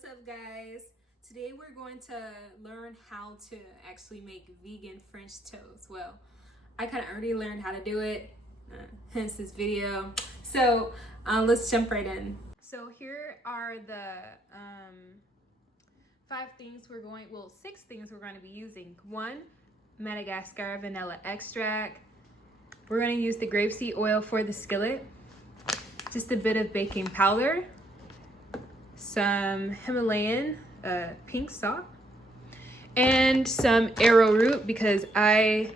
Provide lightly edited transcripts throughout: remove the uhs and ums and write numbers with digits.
What's up, guys? Today we're going to learn how to actually make vegan French toast. Well, I kind of already learned how to do it, hence this video. So let's jump right in. So here are the 6 things we're going to be using. 1, Madagascar vanilla extract. We're going to use the grapeseed oil for the skillet, just a bit of baking powder, some Himalayan pink salt, and some arrowroot because I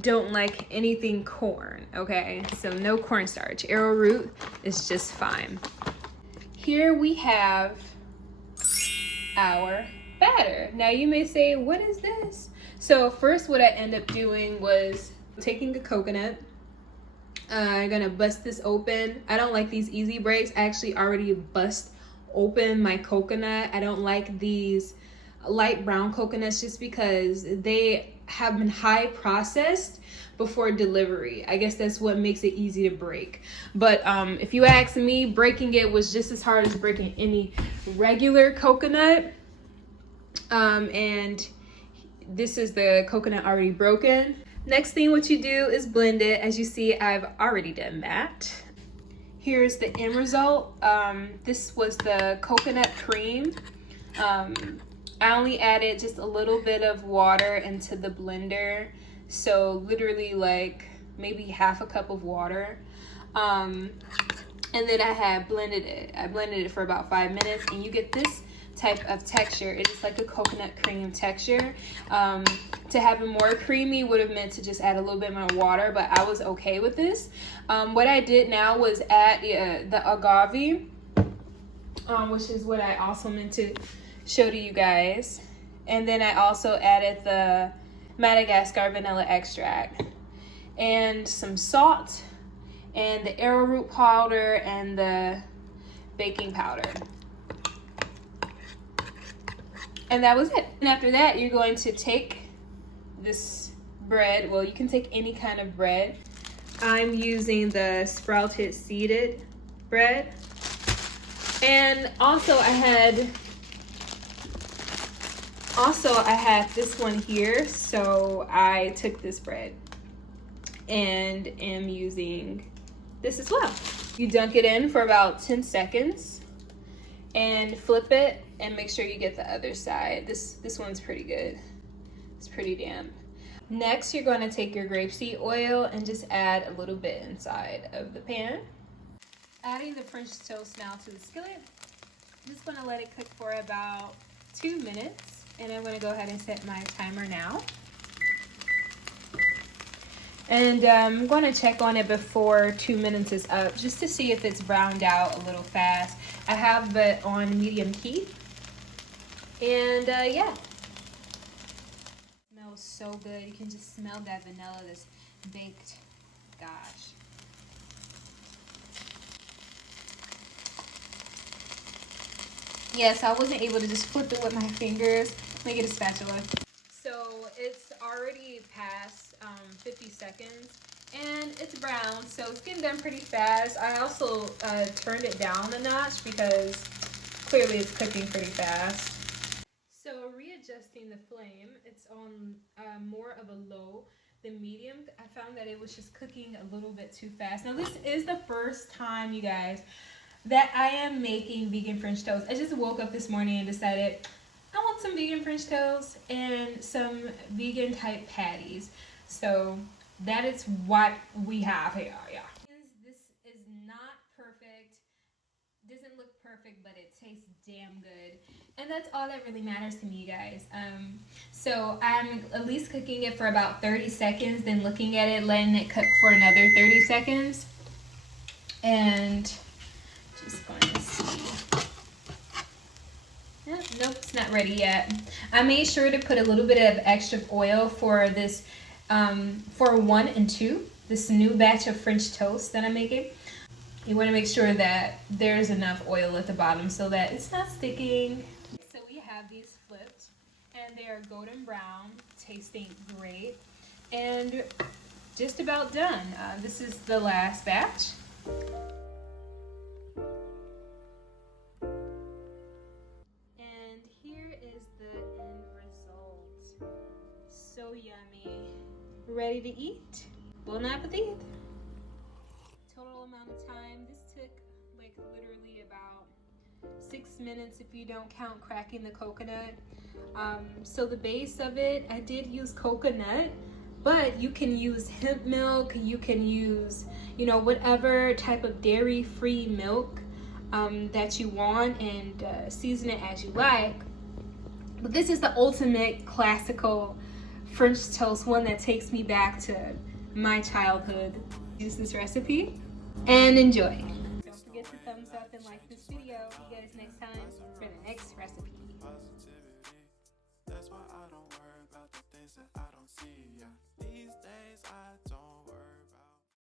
don't like anything corn, okay? So no cornstarch. Arrowroot is just fine. Here we have our batter. Now you may say, what is this? So first what I end up doing was taking a coconut. I'm gonna bust this open. I don't like these easy breaks. I actually already bust open my coconut. I don't like these light brown coconuts just because they have been high processed before delivery. I guess that's what makes it easy to break. But if you ask me, breaking it was just as hard as breaking any regular coconut. And this is the coconut already broken. Next thing what you do is blend it. As you see, I've already done that. Here's the end result. This was the coconut cream. I only added just a little bit of water into the blender. So literally like maybe half a cup of water. And then I had blended it. I blended it for about 5 minutes and you get this type of texture. It is like a coconut cream texture. To have it more creamy would have meant to just add a little bit more water, but I was okay with this. What I did now was add the agave, which is what I also meant to show to you guys. And then I also added the Madagascar vanilla extract and some salt and the arrowroot powder and the baking powder. And that was it. And after that, you're going to take this bread. Well, you can take any kind of bread. I'm using the sprouted seeded bread. And also I had this one here. So I took this bread and am using this as well. You dunk it in for about 10 seconds and flip it and make sure you get the other side. This one's pretty good. It's pretty damp. Next, you're going to take your grapeseed oil and just add a little bit inside of the pan. Adding the French toast now to the skillet. I'm just going to let it cook for about 2 minutes, and I'm going to go ahead and set my timer now. And I'm going to check on it before 2 minutes is up just to see if it's browned out a little fast. I have it on medium heat. And yeah. It smells so good. You can just smell that vanilla that's baked. Gosh. Yes, I wasn't able to just flip it with my fingers. Let me get a spatula. So it's already past 50 seconds and it's brown, so it's getting done pretty fast. I also turned it down a notch because clearly it's cooking pretty fast. So readjusting the flame, it's on more of a low than medium. I found that it was just cooking a little bit too fast. Now this is the first time, you guys, that I am making vegan French toast. I just woke up this morning and decided I want some vegan French toast and some vegan type patties. So that is what we have here, yeah. This is not perfect, doesn't look perfect, but it tastes damn good. And that's all that really matters to me, you guys. So I'm at least cooking it for about 30 seconds, then looking at it, letting it cook for another 30 seconds. And just going to see. Nope, it's not ready yet. I made sure to put a little bit of extra oil for this, for 1 and 2, this new batch of French toast that I'm making. You want to make sure that there's enough oil at the bottom so that it's not sticking. So we have these flipped and they are golden brown, tasting great, and just about done. This is the last batch. yummy. Ready to eat? Bon appetit. Total amount of time, this took like literally about 6 minutes if you don't count cracking the coconut. So the base of it, I did use coconut, but you can use hemp milk, you can use, you know, whatever type of dairy-free milk that you want, and season it as you like. But this is the ultimate classical French toast, one that takes me back to my childhood. Use this recipe and enjoy. Don't forget to thumbs up and like this video. See you guys next time for the next recipe. That's why I don't worry about the things that I don't see. These days I